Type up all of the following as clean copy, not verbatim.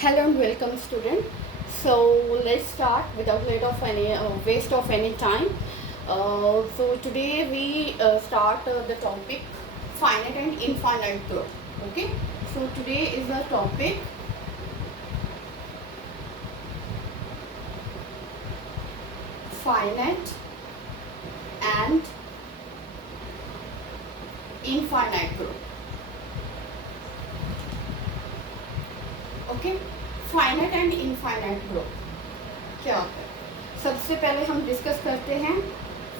Hello and welcome, student. So let's start without waste of any time. So today we start the topic finite and infinite group. Okay. So today is the topic finite and infinite group. Okay, finite and infinite group क्या होता है? सबसे पहले हम discuss करते हैं,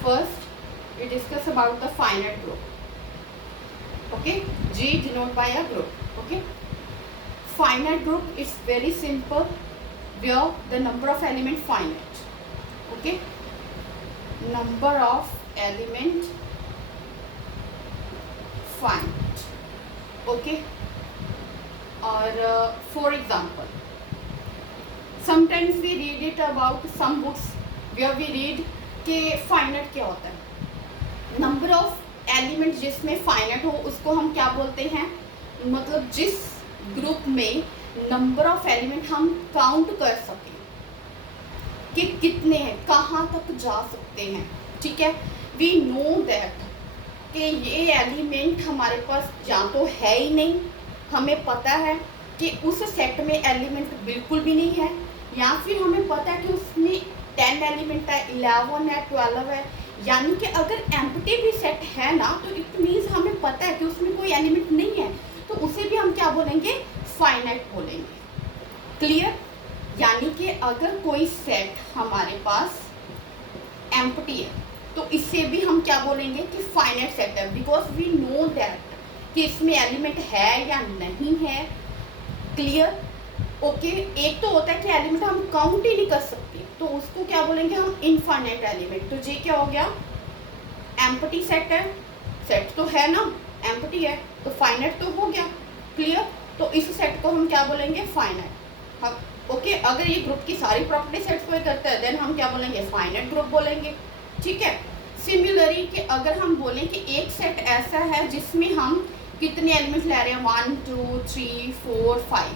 first we discuss about the finite group. Okay, G denote by a group. Okay, finite group it's very simple where the number of element finite. Okay, number of element finite. Okay, और for example sometimes we read it about some books where we read कि finite क्या होता है. Number of element जिसमें finite हो उसको हम क्या बोलते हैं, मतलब जिस ग्रुप में नंबर ऑफ एलिमेंट हम काउंट कर सकें कि कितने हैं, कहाँ तक जा सकते हैं. ठीक है, वी नो दैट कि ये एलिमेंट हमारे पास या तो है ही नहीं, हमें पता है कि उस सेट में एलिमेंट बिल्कुल भी नहीं है, या फिर हमें पता है कि उसमें 10 एलिमेंट है, 11 है, 12 है. यानी कि अगर एम्प्टी भी सेट है ना, तो इट मीन्स हमें पता है कि उसमें कोई एलिमेंट नहीं है, तो उसे भी हम क्या बोलेंगे, फाइनाइट बोलेंगे. क्लियर? यानी कि अगर कोई सेट हमारे पास एम्प्टी है तो इससे भी हम क्या बोलेंगे कि फाइनाइट सेट है, बिकॉज वी नो दैट कि इसमें एलिमेंट है या नहीं है. क्लियर? ओके, एक तो होता है कि एलिमेंट हम काउंट ही नहीं कर सकते, तो उसको क्या बोलेंगे हम, इनफाइनाइट एलिमेंट. तो ये क्या हो गया, एम्प्टी सेट है. सेट तो है ना, एम्प्टी है तो फाइनाइट तो हो गया. क्लियर? तो इस सेट को हम क्या बोलेंगे, फाइनाइट. हम ओके, अगर ये ग्रुप की सारी प्रॉपर्टी सेट को करता है देन हम क्या बोलेंगे, फाइनाइट ग्रुप बोलेंगे. ठीक है. सिमिलरली कि अगर हम बोलें कि एक सेट ऐसा है जिसमें हम कितने एलिमेंट ले रहे हैं, 1 2 3 4 5.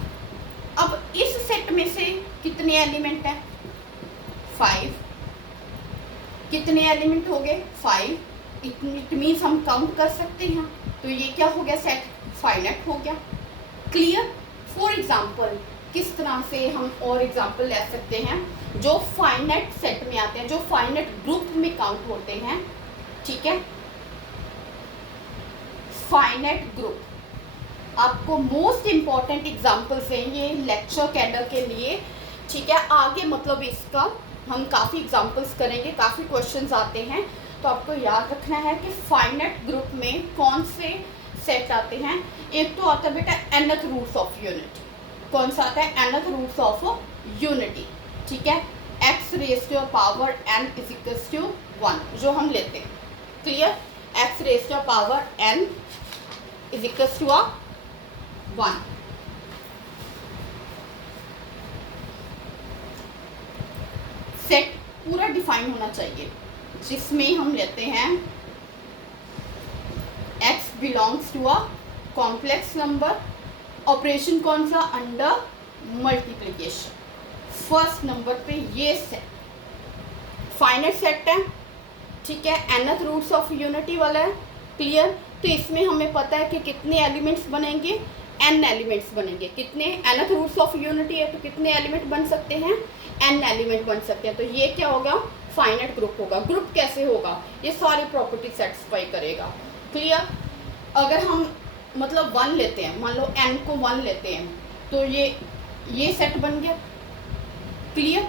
अब इस सेट में से कितने एलिमेंट हैं, 5. कितने एलिमेंट हो गए, 5. इट मीन्स हम काउंट कर सकते हैं, तो ये क्या हो गया, सेट फाइनाइट हो गया. क्लियर? फॉर एग्जाम्पल किस तरह से हम और एग्जाम्पल ले सकते हैं जो फाइनाइट सेट में आते हैं, जो फाइनाइट ग्रुप में काउंट होते हैं. ठीक है, फाइनाइट ग्रुप आपको मोस्ट इंपॉर्टेंट एग्जाम्पल्स हैं ये लेक्चर कैडर के लिए. ठीक है, आगे मतलब इसका हम काफ़ी एग्जाम्पल्स करेंगे, काफ़ी क्वेश्चंस आते हैं, तो आपको याद रखना है कि फाइनाइट ग्रुप में कौन से सेट आते हैं. एक तो आता है बेटा nth रूट्स ऑफ यूनिटी. कौन सा आता है, nth रूट्स ऑफ यूनिटी. ठीक है, x raise to power n is equals to 1 जो हम लेते हैं. Clear? x raise to power n is equals to 1. Set पूरा डिफाइन होना चाहिए जिसमें हम लेते हैं x belongs to a complex number. Operation कौन सा, अंडर मल्टीप्लिकेशन. फर्स्ट नंबर पे ये सेट फाइनाइट सेट है. ठीक है, nth रूट्स ऑफ यूनिटी वाला है. क्लियर? तो इसमें हमें पता है कि कितने एलिमेंट्स बनेंगे, n एलिमेंट्स बनेंगे. कितने, nth रूट्स ऑफ यूनिटी है तो कितने एलिमेंट बन सकते हैं, n एलिमेंट बन सकते हैं. तो ये क्या होगा, फाइनाइट ग्रुप होगा. ग्रुप कैसे होगा, ये सारी प्रॉपर्टी सेटिस्फाई करेगा. क्लियर? अगर हम मतलब 1 लेते हैं, मान लो n को 1 लेते हैं, तो ये सेट बन गया. Clear?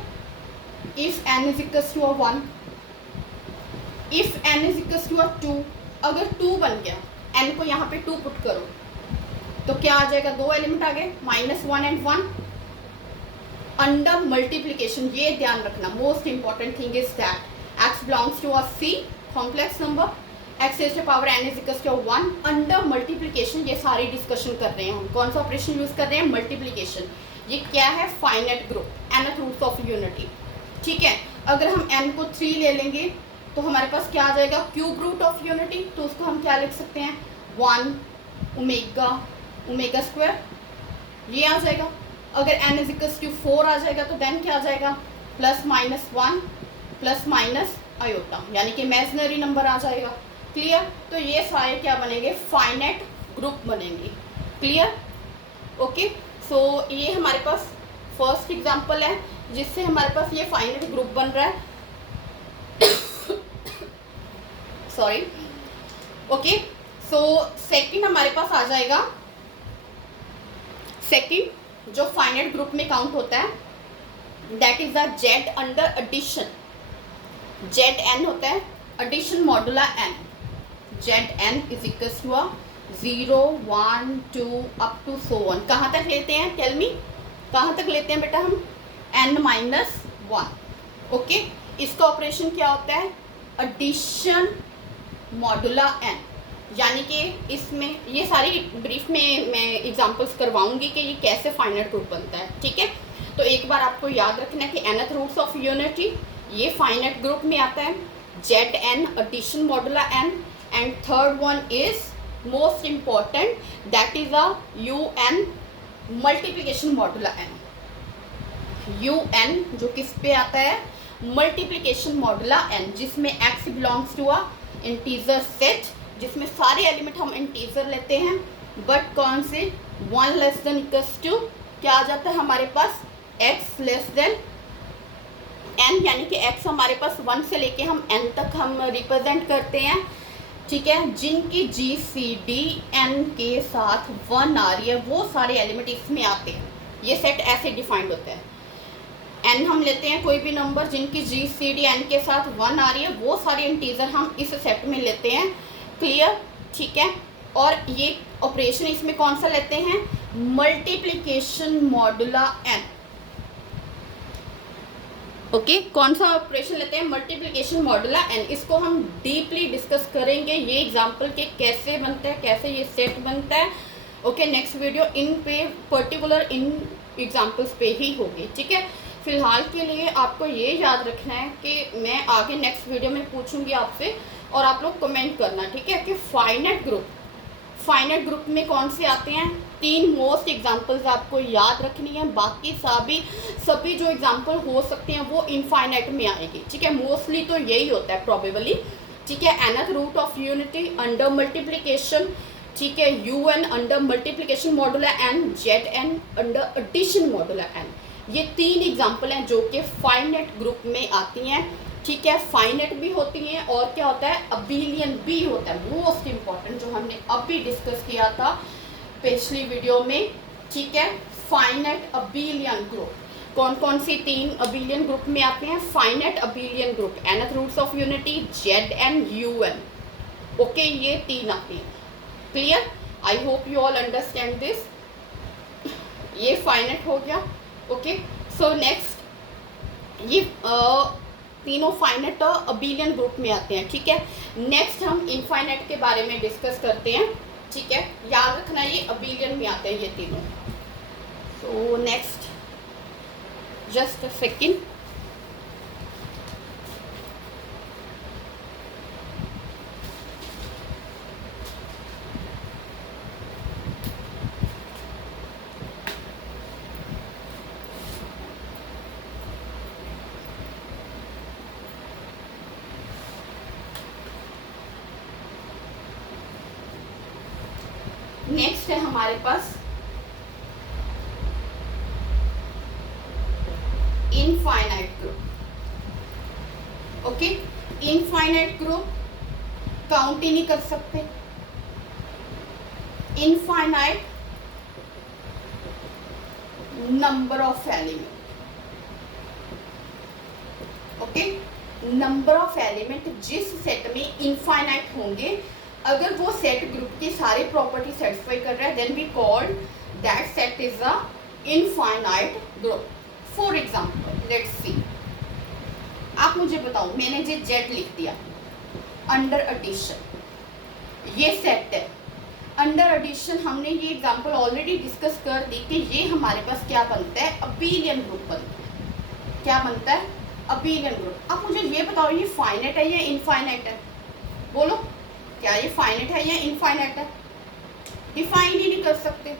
If n is equals to 1, if n is equals to 2, अगर 2 बन गया, n को यहाँ पे 2 पुट करो तो क्या आ जाएगा, 2 एलिमेंट आ गए, -1 एंड 1. अंडर मल्टीप्लिकेशन ये ध्यान रखना, most important thing is that x belongs to a c complex number, x raise to power n is equals to 1. Under multiplication ये सारी डिस्कशन कर रहे हैं हम, कौन सा ऑपरेशन यूज कर रहे हैं, मल्टीप्लिकेशन. ये क्या है, finite group, nth roots of unity. ठीक है, अगर हम n को 3 ले लेंगे तो हमारे पास क्या आ जाएगा, क्यूब रूट ऑफ यूनिटी. तो उसको हम क्या लिख सकते हैं, 1 ओमेगा स्क्वायर, ये आ जाएगा. अगर n इज इक्वल्स टू 4 आ जाएगा तो देन क्या आ जाएगा, +-1 + आयोटा, यानी कि इमेजिनरी नंबर आ जाएगा। क्लियर? तो ये सारे क्या बनेंगे, फाइनाइट ग्रुप बनेंगे। क्लियर? ओके, सो ये हमारे पास फर्स्ट एग्जांपल है जिससे हमारे पास ये फाइनाइट ग्रुप बन रहा है। सॉरी। ओके, सो सेकंड हमारे पास आ जाएगा, सेकंड जो फाइनाइट ग्रुप में काउंट होता है that is the Z under addition. Z N होता है addition modulo N. Z N is equals to 0, 1, 2 up to so on. कहाँ तक लेते हैं, टेल मी, कहाँ तक लेते हैं बेटा हम, n-1। ओके, इसका ऑपरेशन क्या होता है, एडिशन मॉडुला n, यानी कि इसमें ये सारी ब्रीफ में मैं एग्जांपल्स करवाऊंगी कि ये कैसे फाइनाइट ग्रुप बनता है। ठीक है, तो एक बार आपको याद रखना है कि nth रूट्स ऑफ यूनिटी ये फाइनाइट ग्रुप में आता है, Z N addition modulo n, and third one is most important that is a UN multiplication modulo n। UN जो किस पे आता है, मल्टीप्लिकेशन मॉडुला n, जिसमें x belongs to a integer set, जिसमें सारे एलिमेंट हम इंटीजर लेते हैं, बट कौन से, 1 लेस देन इक्वल्स टू क्या आ जाता है हमारे पास, x लेस देन n, यानी कि x हमारे पास 1 से लेके हम n तक हम रिप्रेजेंट करते हैं। ठीक है, जिनकी GCD n के साथ 1 आ रही है वो सारे एलिमेंट इसमें आते हैं। ये सेट ऐसे डिफाइंड होता है, n हम लेते हैं कोई भी नंबर जिनकी GCD n के साथ 1 आ रही है, वो सारे इंटीजर हम इस सेट में लेते हैं। क्लियर? ठीक है, और ये ऑपरेशन इसमें कौन सा लेते हैं, मल्टीप्लिकेशन मॉडुला n। ओके, कौन सा ऑपरेशन लेते हैं, मल्टीप्लिकेशन मॉडुला n। इसको हम डीपली डिस्कस करेंगे, ये एग्जांपल के कैसे बनता है, कैसे ये सेट बनता है। ओके, नेक्स्ट वीडियो इन पे पर्टिकुलर इन एग्जांपल्स पे ही होगी। ठीक है, फिलहाल के लिए आपको ये याद रखना है कि मैं आगे नेक्स्ट वीडियो में पूछूंगी आपसे, और आप लोग कमेंट करना। ठीक है, कि फाइनाइट ग्रुप में कौन से आते हैं, 3 मोस्ट एग्जांपल्स आपको याद रखनी है, बाकी सभी जो एग्जांपल हो सकते हैं वो इनफाइनाइट में आएगी। ठीक है, मोस्टली तो यही होता है प्रोबेबली। ठीक है, nth root of unity under multiplication, ठीक है, UN under multiplication modulo n, ZN under addition modulo n। ये 3 एग्जांपल हैं जो कि फाइनाइट ग्रुप में आती हैं। ठीक है, फाइनाइट भी होती हैं और क्या होता है, अबेलियन भी होता है, मोस्ट इम्पॉर्टेंट जो हमने अभी डिस्कस किया था पिछली वीडियो में। ठीक है, फाइनाइट अबेलियन ग्रुप कौन कौन सी 3 अबेलियन ग्रुप में आते हैं, finite abelian group, nth roots of unity, ZN UN। Okay, ये 3 आते हैं। Clear? I hope you all understand this. ये फाइनाइट हो गया। ओके, सो नेक्स्ट ये तीनों फाइनाइट अबेलियन ग्रुप में आते हैं। ठीक है, नेक्स्ट हम इनफाइनाइट के बारे में डिस्कस करते हैं। ठीक है, याद रखना ये अबेलियन में आते हैं ये तीनों। So next, just a second. Next है हमारे पास infinite group. Okay, infinite group count ही नहीं कर सकते। Infinite number of element. Okay, number of element जिस सेट में इनफाइनाइट होंगे, अगर वो सेट ग्रुप की सारी प्रॉपर्टी सेटिस्फाई कर रहा है, then we called that set is a infinite group. For example let's see, आप मुझे बताओ, मैंने जो जेड लिख दिया अंडर एडिशन, ये सेट है अंडर एडिशन। हमने ये एग्जांपल ऑलरेडी डिस्कस कर दी कि ये हमारे पास क्या बनता है, अबेलियन ग्रुप बनता है। क्या बनता है, अबेलियन ग्रुप। अब मुझे ये बताओ, ये फाइनाइट है या इनफाइनाइट है, बोलो, क्या ये फाइनाइट है या इनफाइनाइट है? डिफाइन ही नहीं कर सकते,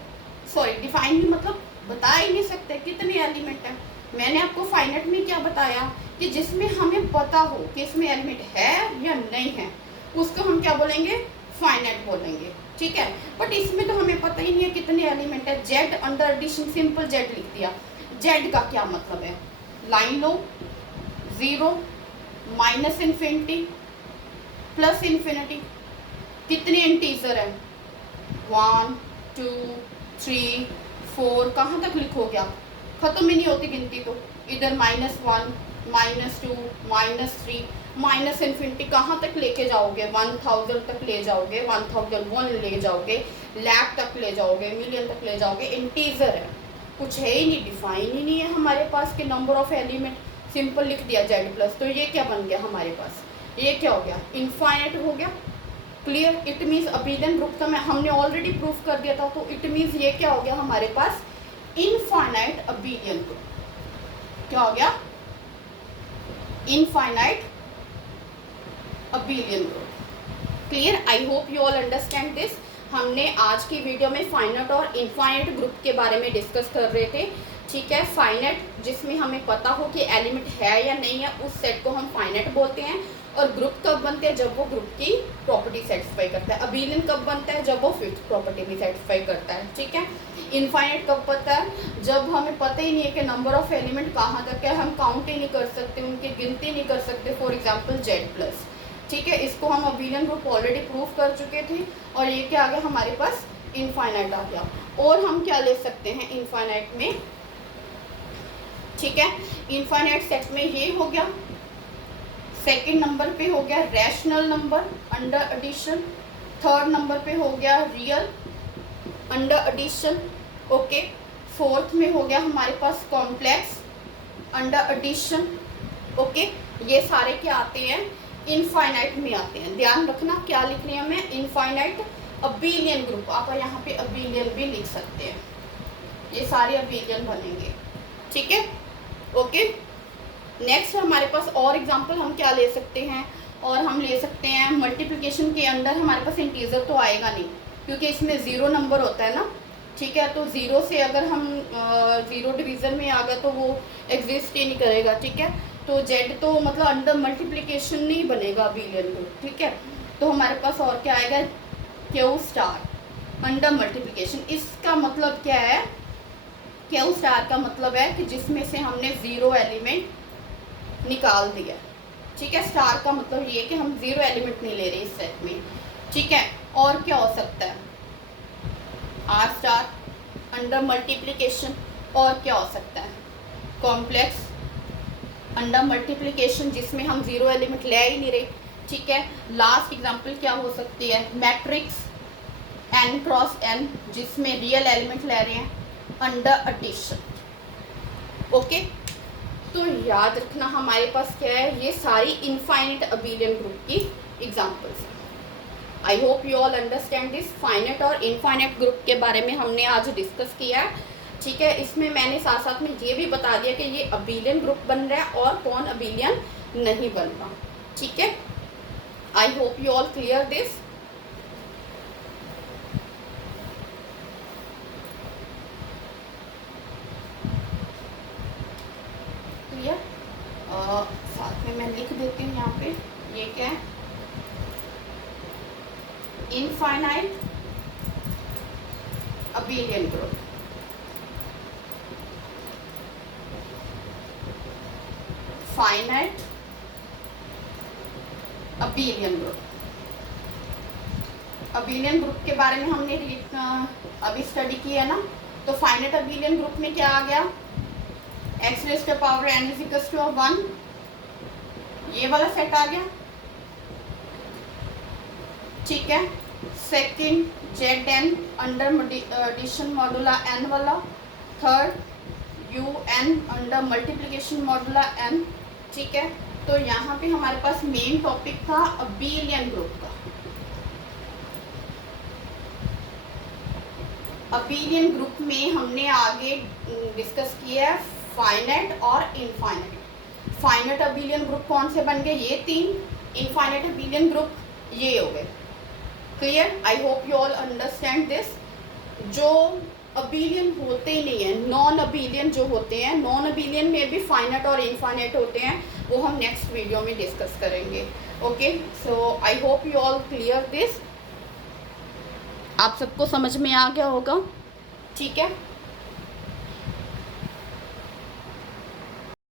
सॉरी डिफाइन भी मतलब बता ही नहीं सकते कितने एलिमेंट है। मैंने आपको फाइनाइट में क्या बताया कि जिसमें हमें पता हो कि इसमें एलिमेंट है या नहीं है, उसको हम क्या बोलेंगे, फाइनाइट बोलेंगे, ठीक है। बट इसमें तो हमें पता ही नहीं है कितने एलिमेंट है। Z under addition simple Z लिख दिया। जेड का क्या मतलब है, लाइन लो, 0 माइनस इन्फिनिटी प्लस इन्फिनिटी, कितने इंटीजर है, 1 2 3 4, कहाँ तक लिखोगे आप, खत्म ही नहीं होती गिनती। तो इधर -1 -2 -3 माइनस इन्फिनिटी, कहाँ तक लेके जाओगे, 1000 तक ले जाओगे, 1001 ले जाओगे, लाख तक ले जाओगे, मिलियन तक ले जाओगे। इंटीजर है, कुछ है ही नहीं, डिफाइन ही नहीं है हमारे पास कि नंबर ऑफ एलिमेंट। सिंपल लिख दिया जेड प्लस, तो ये क्या बन गया हमारे पास, ये क्या हो गया, इनफाइनाइट हो गया। Clear, it means abelian group का मैं हमने ऑलरेडी प्रूफ कर दिया था, तो इट मीन्स ये क्या हो गया हमारे पास, इनफाइनाइट अबेलियन ग्रुप। क्या हो गया, infinite abelian group. Clear, I hope you all understand this. हमने आज की वीडियो में फाइनाइट और इनफाइनाइट ग्रुप के बारे में डिस्कस कर रहे थे, ठीक है। फाइनाइट जिसमें हमें पता हो कि एलिमेंट है या नहीं है, उस सेट को हम फाइनाइट बोलते हैं। और ग्रुप कब बनते हैं, जब वो ग्रुप की प्रॉपर्टी सेटिस्फाई करता है। अबेलियन कब बनता है, जब वो फिफ्थ प्रॉपर्टी भी सेटिस्फाई करता है, ठीक है। इनफाइनाइट कब बनता है, जब हमें पता ही नहीं है कि नंबर ऑफ एलिमेंट कहाँ तक है, हम काउंट ही नहीं कर सकते, उनकी गिनती नहीं कर सकते। फॉर एग्जाम्पल जेड प्लस, ठीक है, इसको हम अबेलियन ग्रुप ऑलरेडी प्रूफ कर चुके थे, और ये क्या आ गया हमारे पास, इनफाइनाइट आ गया। और हम क्या ले सकते हैं इनफाइनाइट में, ठीक है, इनफाइनाइट सेट में ये हो गया। सेकंड नंबर पे हो गया rational number under addition, third number पे हो गया real under addition, okay. Fourth में हो गया हमारे पास कॉम्प्लेक्स अंडर एडिशन, ओके। ये सारे क्या आते हैं, इनफाइनाइट में आते हैं। ध्यान रखना क्या लिख रही हूँ मैं, इनफाइनाइट अबेलियन ग्रुप। आप यहाँ पे अबेलियन भी लिख सकते हैं, ये सारे अबेलियन बनेंगे, ठीक है, ओके। नेक्स्ट हमारे पास और एग्जांपल हम क्या ले सकते हैं, और हम ले सकते हैं मल्टीप्लिकेशन के अंदर हमारे पास इंटीजर तो आएगा नहीं, क्योंकि इसमें 0 नंबर होता है ना, ठीक है। तो 0 से अगर हम 0 डिवीज़न में आ गए तो वो एग्जिस्ट ही नहीं करेगा, ठीक है। तो जेड तो मतलब अंडर मल्टीप्लिकेशन नहीं बनेगा अबेलियन ग्रुप, ठीक है। तो हमारे पास और क्या आएगा, क्यू स्टार अंडर मल्टीप्लिकेशन। इसका मतलब क्या है, क्यू स्टार का मतलब है कि जिसमें से हमने 0 एलिमेंट निकाल दिया, ठीक है। स्टार का मतलब ये कि हम 0 एलिमेंट नहीं ले रहे इस सेट में, ठीक है। और क्या हो सकता है, आर स्टार अंडर मल्टीप्लिकेशन। और क्या हो सकता है, कॉम्प्लेक्स अंडर मल्टीप्लिकेशन, जिसमें हम 0 एलिमेंट ले ही नहीं रहे, ठीक है। लास्ट एग्जांपल क्या हो सकती है, मैट्रिक्स n क्रॉस n, जिसमें रियल एलिमेंट ले रहे हैं अंडर एडिशन, ओके। तो याद रखना हमारे पास क्या है, ये सारी इनफाइनाइट अबेलियन ग्रुप की एग्जांपल्स हैं। आई hope you all understand this. Finite और इनफाइनाइट ग्रुप के बारे में हमने आज डिस्कस किया है, ठीक है। इसमें मैंने साथ साथ में ये भी बता दिया कि ये अबेलियन ग्रुप बन रहा है और कौन अबेलियन नहीं बन रहा, ठीक है। आई hope you all clear this. साथ में मैं लिख देती हूँ यहाँ पे, ये क्या है, infinite abelian group. Finite abelian group. Abelian group के बारे में हमने अभी स्टडी किया है ना। तो फाइनाइट अबेलियन ग्रुप में क्या आ गया, x raise to power n is equal to 1, ये वाला सेट आ गया, ठीक है। Second Z N under addition modulo n वाला, third U N under multiplication modulo n, ठीक है। तो यहाँ पे हमारे पास मेन टॉपिक था अबेलियन ग्रुप का। अबेलियन ग्रुप में हमने आगे डिस्कस किया है फाइनाइट और इनफाइनाइट। फाइनाइट अबेलियन ग्रुप कौन से बन गए, ये 3। इनफाइनाइट अबेलियन ग्रुप ये हो गए। Clear, I hope you all understand this. जो अबिलियन होते ही नहीं है। नॉन अबिलियन जो होते हैं, नॉन अबिलियन में भी फाइनाइट और इनफाइनाइट होते हैं, वो हम नेक्स्ट वीडियो में डिस्कस करेंगे। Okay, so I hope you all clear this. आप सबको समझ में आ गया होगा, ठीक है।